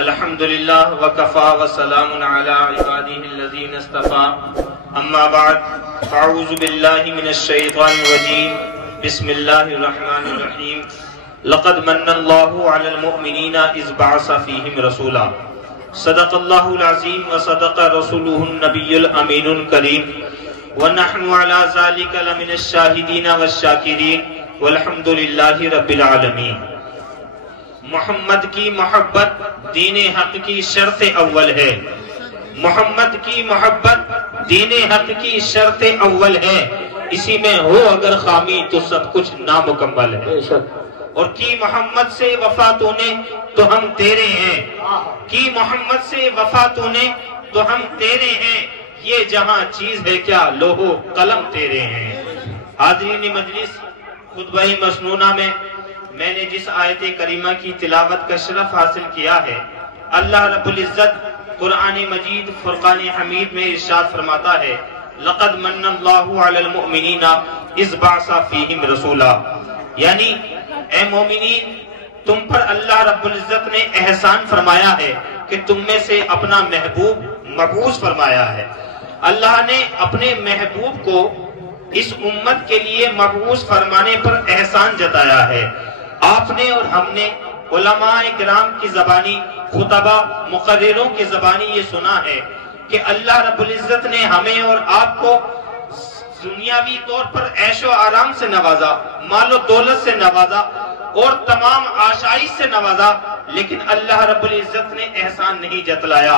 الحمدللہ وکفا وسلام علی عبادہ الذین اصطفى اما بعد اعوذ باللہ من الشیطان الرجیم بسم اللہ الرحمن الرحیم لقد من اللہ علی المؤمنین اذ بعث فیہم رسولا صدق اللہ العظیم وصدق رسولہ النبی الامین الکریم ونحن علی ذلک لمن الشاہدین والشاکرین والحمدللہ رب العالمین۔ محمد کی محبت دین حق کی شرط اول ہے، محمد کی محبت دین حق کی شرط اول ہے، اسی میں ہو اگر خامی تو سب کچھ نامکمل ہے۔ اور کی محمد سے وفا تو نے تو ہم تیرے ہیں، کی محمد سے وفا تو نے تو ہم تیرے ہیں، یہ جہاں چیز ہے کیا لوح و قلم تیرے ہیں۔ حاضرین مجلس، خطبہ مسنونہ میں میں نے جس آیت کریمہ کی تلاوت کا شرف حاصل کیا ہے، اللہ رب العزت قرآن مجید فرقان حمید میں ارشاد فرماتا ہے لقد من اللہ علی المؤمنین اذ بعث فیہم رسولا، یعنی اے مومنین تم پر اللہ رب العزت نے احسان فرمایا ہے کہ تم میں سے اپنا محبوب مبعوث فرمایا ہے۔ اللہ نے اپنے محبوب کو اس امت کے لیے مبعوث فرمانے پر احسان جتایا ہے۔ آپ نے اور ہم نے علماء کرام کی زبانی، خطبہ مقرروں کی زبانی یہ سنا ہے کہ اللہ رب العزت نے ہمیں اور آپ کو دنیاوی طور پر عیش و آرام سے نوازا، مال و دولت سے نوازا اور تمام آشائش سے نوازا، لیکن اللہ رب العزت نے احسان نہیں جتلایا۔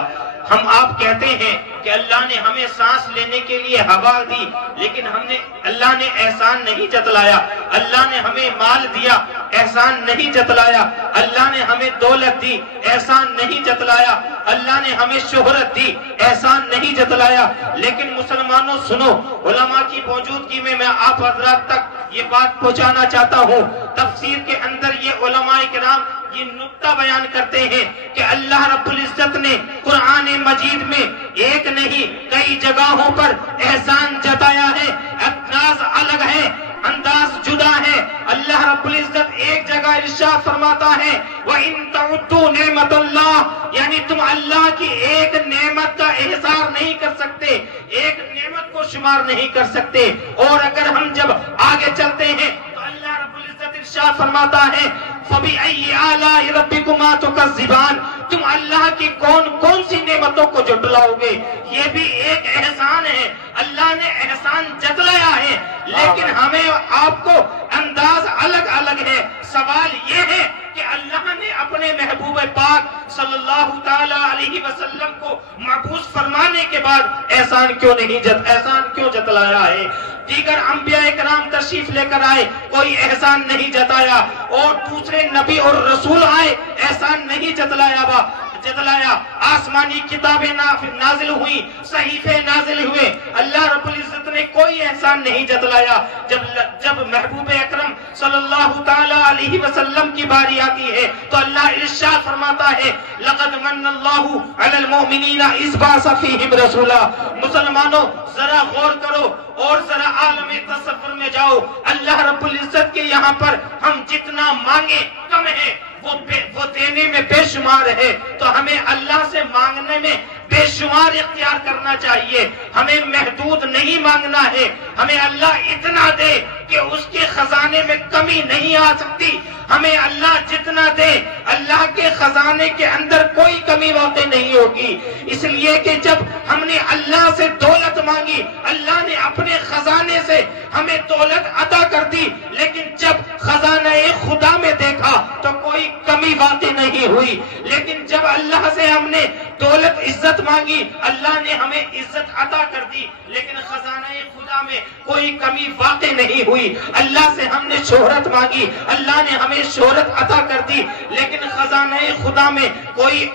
ہم آپ کہتے ہیں کہ اللہ نے ہمیں سانس لینے کے لیے ہوا دی، لیکن اللہ نے احسان نہیں جتلایا۔ اللہ نے ہمیں مال دیا، احسان نہیں جتلایا۔ اللہ نے ہمیں دولت دی، احسان نہیں جتلایا۔ اللہ نے ہمیں شہرت دی، احسان نہیں جتلایا۔ لیکن مسلمانوں سنو، علماء کی موجودگی میں آپ حضرات تک یہ بات پہنچانا چاہتا ہوں، تفسیر کے اندر یہ علماء کرام یہ نقطہ بیان کرتے ہیں کہ اللہ رب العزت نے قرآن مجید میں ایک نہیں کئی جگہوں پر احسان جتایا ہے، انداز الگ ہے، انداز جدا ہے۔ اللہ رب العزت ایک جگہ ارشاد فرماتا ہے وَإِن تَعُدُّوا نِعْمَةَ اللَّهِ، یعنی تم اللہ کی ایک نعمت کا احصار نہیں کر سکتے، ایک نعمت کو شمار نہیں کر سکتے۔ اور اگر ہم جب آگے چلتے ہیں تو اللہ رب العزت ارشاد فرماتا ہے فَبِأَيِّ آلَاءِ رَبِّكُمَا تُكَذِّبَانِ، تم اللہ کی کون سی نعمتوں کو جھٹلاؤ گے؟ یہ بھی ایک احسان ہے، اللہ نے احسان جتلایا ہے، لیکن ہمیں آپ کو انداز الگ الگ ہے۔ سوال یہ ہے کہ اللہ نے اپنے محبوب پاک صلی اللہ تعالی علیہ وسلم کو مبعوث فرمانے کے بعد احسان کیوں جتلایا ہے؟ دیگر انبیاء کرام تشریف لے کر آئے، کوئی احسان نہیں جتایا، اور دوسرے نبی اور رسول آئے، احسان نہیں جتلایا۔ آسمانی کتابیں نازل ہوئی، صحیفے نازل ہوئے، اللہ رب العزت نے کوئی احسان نہیں جتلایا۔ جب محبوب اکرم صلی اللہ تعالی علیہ وسلم کی باری آتی ہے تو اللہ ارشاد فرماتا ہے لقد من اللہ علی المؤمنین اذ بعث فیہم رسولا۔ مسلمانوں ذرا غور کرو اور ذرا عالم تصور میں جاؤ، اللہ رب العزت کے یہاں پر ہم جتنا مانگے کم ہے، وہ دینے میں بے شمار ہے، تو ہمیں اللہ سے مانگنے میں بے شمار اختیار کرنا چاہیے۔ ہمیں محدود نہیں مانگنا ہے، ہمیں اللہ اتنا دے کہ اس کے خزانے میں کمی نہیں آ سکتی۔ ہمیں اللہ جتنا دے، اللہ کے خزانے کے اندر کوئی کمی واقع نہیں ہوگی۔ اس لیے کہ جب ہم نے اللہ سے دولت مانگی، اللہ نے اپنے خزانے سے ہمیں دولت عطا کر دی، لیکن جب خزانہ خدا میں دیکھا تو کوئی کمی واقع نہیں ہوئی۔ لیکن جب اللہ سے ہم نے دولت عزت مانگی، اللہ نے ہمیں عزت عطا کر دی، لیکن خزانہ خدا میں کوئی کمی واقع نہیں ہوئی۔ اللہ سے ہم نے شہرت مانگی، اللہ نے ہمیں شہرت عطا کر دی، لیکن خزانہ خدا میں کوئی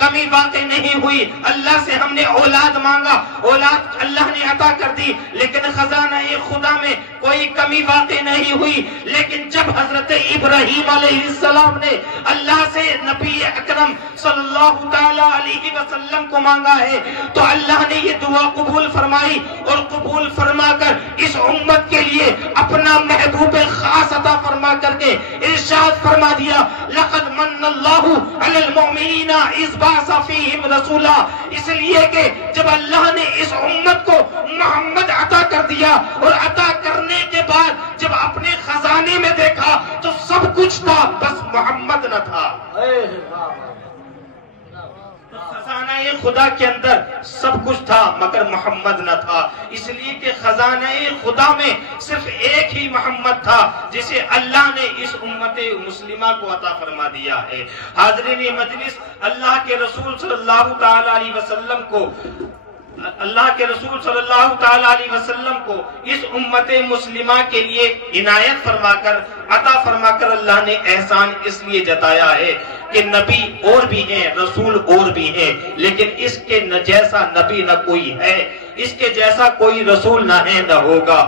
کمی واقع نہیں ہوئی۔ اللہ سے ہم نے اولاد مانگا، اولاد اللہ نے عطا کر دی، لیکن خزانہ خدا میں کوئی کمی واقع نہیں ہوئی۔ لیکن جب حضرت ابراہیم علیہ السلام نے اللہ سے نبی اکرم صلی اللہ تعالی علیہ وسلم کو مانگا ہے تو اللہ نے یہ دعا قبول فرمائی، اور قبول فرما کر اس امت کے لیے اپنا محبوب خاص عطا فرما کر کے ارشاد فرما دیا لقد من علی المؤمنین اذ بعث فیہم رسولا، اس لیے کہ جب اللہ نے اس امت کو محمد عطا کر دیا اور عطا کرنے کے بعد جب اپنے خزانے میں دیکھا تو سب کچھ تھا بس محمد نہ تھا۔ خزانہ خدا کے اندر سب کچھ تھا مگر محمد نہ تھا، اس لیے کہ خزانہ خدا میں صرف ایک ہی محمد تھا جسے اللہ نے اس امت مسلمہ کو عطا فرما دیا ہے۔ حاضرین مجلس، اللہ کے رسول صلی اللہ تعالی علیہ وسلم کو کو اس امت مسلمہ کے لیے عنایت فرما کر عطا فرما کر اللہ نے احسان اس لیے جتایا ہے کہ نبی اور بھی ہیں، رسول اور بھی ہیں، لیکن اس کے جیسا نبی نہ کوئی ہے، اس کے جیسا کوئی رسول نہ ہے نہ ہوگا۔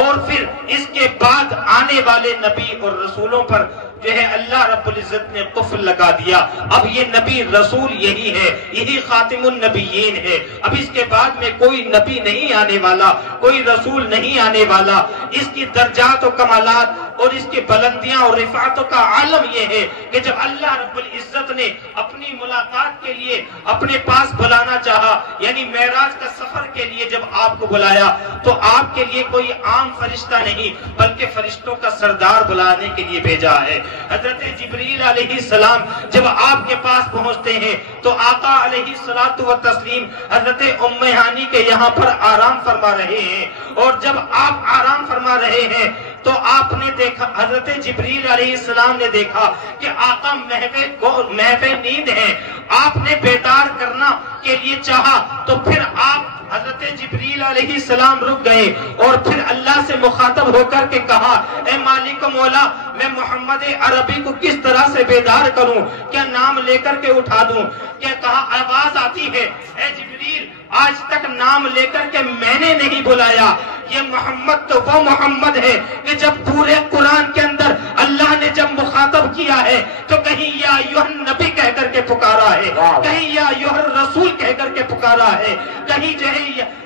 اور پھر اس کے بعد آنے والے نبی اور رسولوں پر جو ہے اللہ رب العزت نے قفل لگا دیا۔ اب یہ نبی رسول یہی ہے، یہی خاتم النبیین ہے، اب اس کے بعد میں کوئی نبی نہیں آنے والا، کوئی رسول نہیں آنے والا۔ اس کی درجات و کمالات اور اس کی بلندیاں اور رفعتوں کا عالم یہ ہے کہ جب اللہ رب العزت نے اپنی ملاقات کے لیے اپنے پاس بلانا چاہا، یعنی معراج کا سفر کے لیے جب آپ کو بلایا تو آپ کے لیے کوئی عام فرشتہ نہیں بلکہ فرشتوں کا سردار بلانے کے لیے بھیجا ہے۔ حضرت جبریل علیہ السلام جب آپ کے پاس پہنچتے ہیں تو آقا علیہ الصلوۃ والتسلیم حضرت ام ہانی کے یہاں پر آرام فرما رہے ہیں، اور جب آپ آرام فرما رہے ہیں تو آپ نے دیکھا، حضرت جبریل علیہ السلام نے دیکھا کہ آقا محو نیند ہیں۔ آپ نے بیدار کرنا کے لیے چاہا تو پھر آپ حضرت جبریل علیہ السلام رک گئے اور پھر اللہ سے مخاطب ہو کر کے کہا، اے مالک مولا، میں محمد عربی کو کس طرح سے بیدار کروں؟ کیا نام لے کر کے اٹھا دوں؟ کیا کہا آواز آتی ہے، اے جبریل آج تک نام لے کر کے میں نے نہیں بلایا، یہ محمد تو وہ محمد ہے کہ جب پورے قرآن کے اندر اللہ نے جب مخاطب کیا ہے تو کہیں یا ایھا النبی کہہ کر کے پکارا ہے، کہیں یا ایھا الرسول کہہ کر کے پکارا ہے، کہیں جو ہے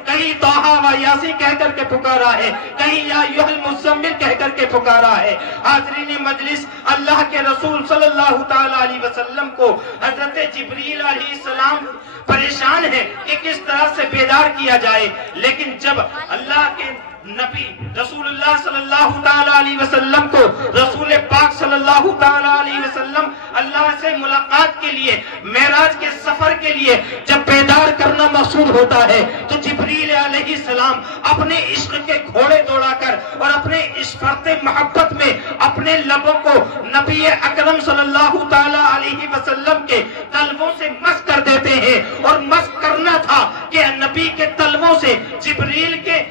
کہیں طٰہٰ و یاسین کہہ کر کے پکارا ہے، کہیں یا ایھا المزمل کہہ کر کے پکارا ہے۔ حاضرین مجلس، اللہ کے رسول صلی اللہ تعالی علیہ وسلم کو حضرت جبریل علیہ السلام پریشان ہے کہ کس طرح سے بیدار کیا جائے، لیکن جب اللہ کے نبی رسول اللہ صلی اللہ تعالی علیہ وسلم کو رسول پاک صلی اللہ تعالی علیہ وسلم اللہ سے ملاقات کے لیے معراج کے سفر کے لیے جب بیدار کرنا مقصود ہوتا ہے تو جبریل علیہ السلام اپنے عشق کے گھوڑے دوڑا کر اور اپنے اشفرت محبت میں اپنے لبوں کو نبی اکرم صلی اللہ تعالی علیہ وسلم کے طلبوں سے مس کر دیتے ہیں، اور مس کرنا تھا کہ نبی کے طلبوں سے جبریل کے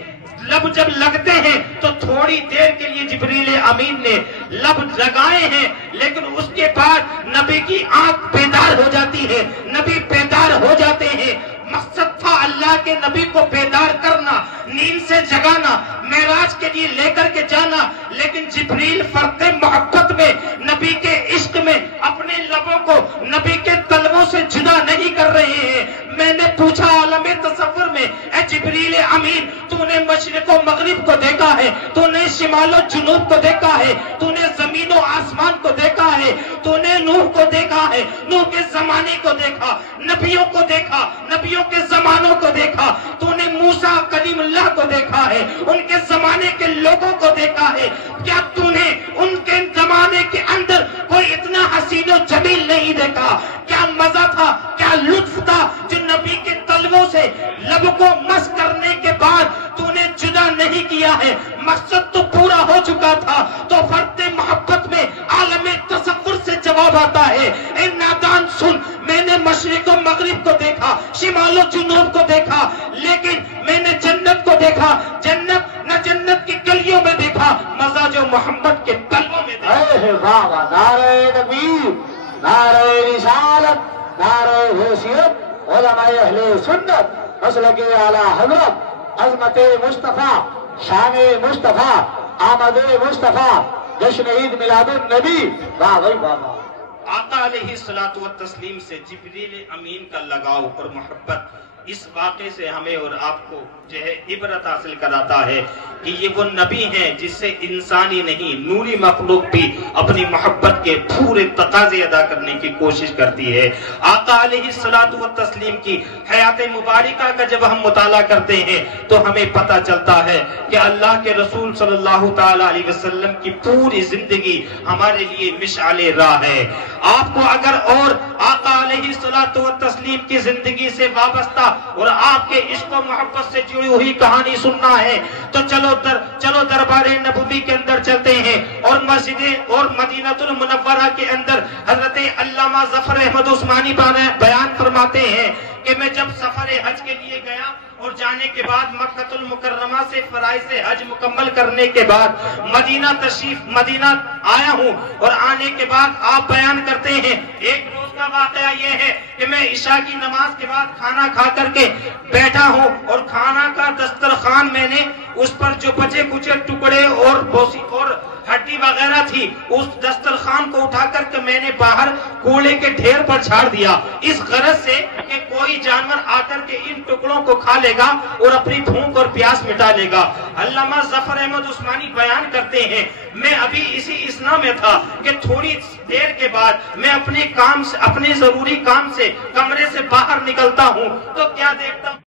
لب جب لگتے ہیں تو تھوڑی دیر کے لیے جبریل امین نے لب لگائے ہیں، لیکن اس کے بعد نبی کی آنکھ بیدار ہو جاتی ہے، نبی بیدار ہو جاتے ہیں۔ مقصد تھا اللہ کے نبی کو بیدار کرنا، نیند سے جگانا، معراج کے لیے لے کر کے جانا، لیکن جبریل فرد محبت میں نبی کے عشق میں اپنے لبوں کو نبی کے طلبوں سے جدا نہیں کر رہے ہیں۔ میں نے پوچھا عالم تصور میں، اے جبریل امین، تو نے مشرق و مغرب کو دیکھا ہے، تو نے شمال و جنوب کو دیکھا ہے، تو نے زمین و آسمان کو دیکھا ہے، تو نے نوح کو دیکھا ہے، نوح کے زمانے کو دیکھا، نبیوں کو دیکھا، نبیوں کے زمانوں کو دیکھا، تو نے موسیٰ کلیم اللہ کو دیکھا ہے، ان کے زمانے کے لوگوں کو دیکھا ہے، کیا تو نے ان کے زمانے کے اندر کوئی اتنا حسین و جمیل نہیں دیکھا؟ کیا مزہ تھا، کیا لطف تھا جو نبی کے طلبوں سے لب کو مس کرنے کے بعد تو نے جدا نہیں کیا ہے؟ مقصد تو پورا ہو چکا تھا، تو فرد محبت میں عالم تصور سے جواب آتا ہے، اے نادان سن، میں نے مشرق و مغرب کو دیکھا، شمال و جنوب کو دیکھا، لیکن میں نے جنت کو دیکھا، جنت نہ جنت کی گلیوں میں دیکھا، مزہ جو محمد کے طلبوں میں دیکھا۔ نعرہ تکبیر، نعرہ رسالت، نعرہ حیثیت، علماء اہل سنت، مسلک اعلیٰ حضرت، عظمت مصطفیٰ، شان مصطفیٰ، آمد مصطفیٰ، جشن عید میلاد النبی، واہ بھائی واہ۔ آقا علیہ الصلوۃ والتسلیم سے جبریل امین کا لگاؤ اور محبت اس واقعے سے ہمیں اور آپ کو جو ہے عبرت حاصل کراتا ہے کہ یہ وہ نبی ہیں جس سے انسانی نہیں نوری مخلوق بھی اپنی محبت کے پورے تقاضے ادا کرنے کی کوشش کرتی ہے۔ آقا علیہ الصلوۃ والتسلیم کی حیات مبارکہ کا جب ہم مطالعہ کرتے ہیں تو ہمیں پتہ چلتا ہے کہ اللہ کے رسول صلی اللہ تعالی علیہ وسلم کی پوری زندگی ہمارے لیے مشعل راہ ہے۔ آپ کو اگر اور آقا علیہ الصلوۃ والتسلیم کی زندگی سے وابستہ اور آپ کے عشق و محبت سے جڑی ہوئی کہانی سننا ہے تو چلو دربار نبوی کے اندر چلتے ہیں اور مسجد اور مدینہ المنورہ کے اندر حضرت علامہ ظفر احمد عثمانی بیان فرماتے ہیں کہ میں جب سفر حج کے لیے گیا اور جانے کے بعد مکہ المکرمہ سے فرائض حج مکمل کرنے کے بعد مدینہ آیا ہوں، اور آنے کے بعد آپ بیان کرتے ہیں ایک روز کا واقعہ یہ ہے کہ میں عشاء کی نماز کے بعد کھانا کھا کر کے بیٹھا ہوں اور کھانا کا دسترخوان میں نے اس پر جو بچے کچے ٹکڑے اور بوسی اور ہڈی وغیرہ تھی اس دسترخوان کو اٹھا کر کے میں نے باہر کوڑے کے ڈھیر پر چھاڑ دیا، اس غرض سے کہ کوئی جانور آ کر کے ان ٹکڑوں کو کھا لے گا اور اپنی بھوک اور پیاس مٹا لے گا۔ علامہ ظفر احمد عثمانی بیان کرتے ہیں میں ابھی اسی اسنا میں تھا کہ تھوڑی دیر کے بعد میں اپنے ضروری کام سے کمرے سے باہر نکلتا ہوں تو کیا دیکھتا ہوں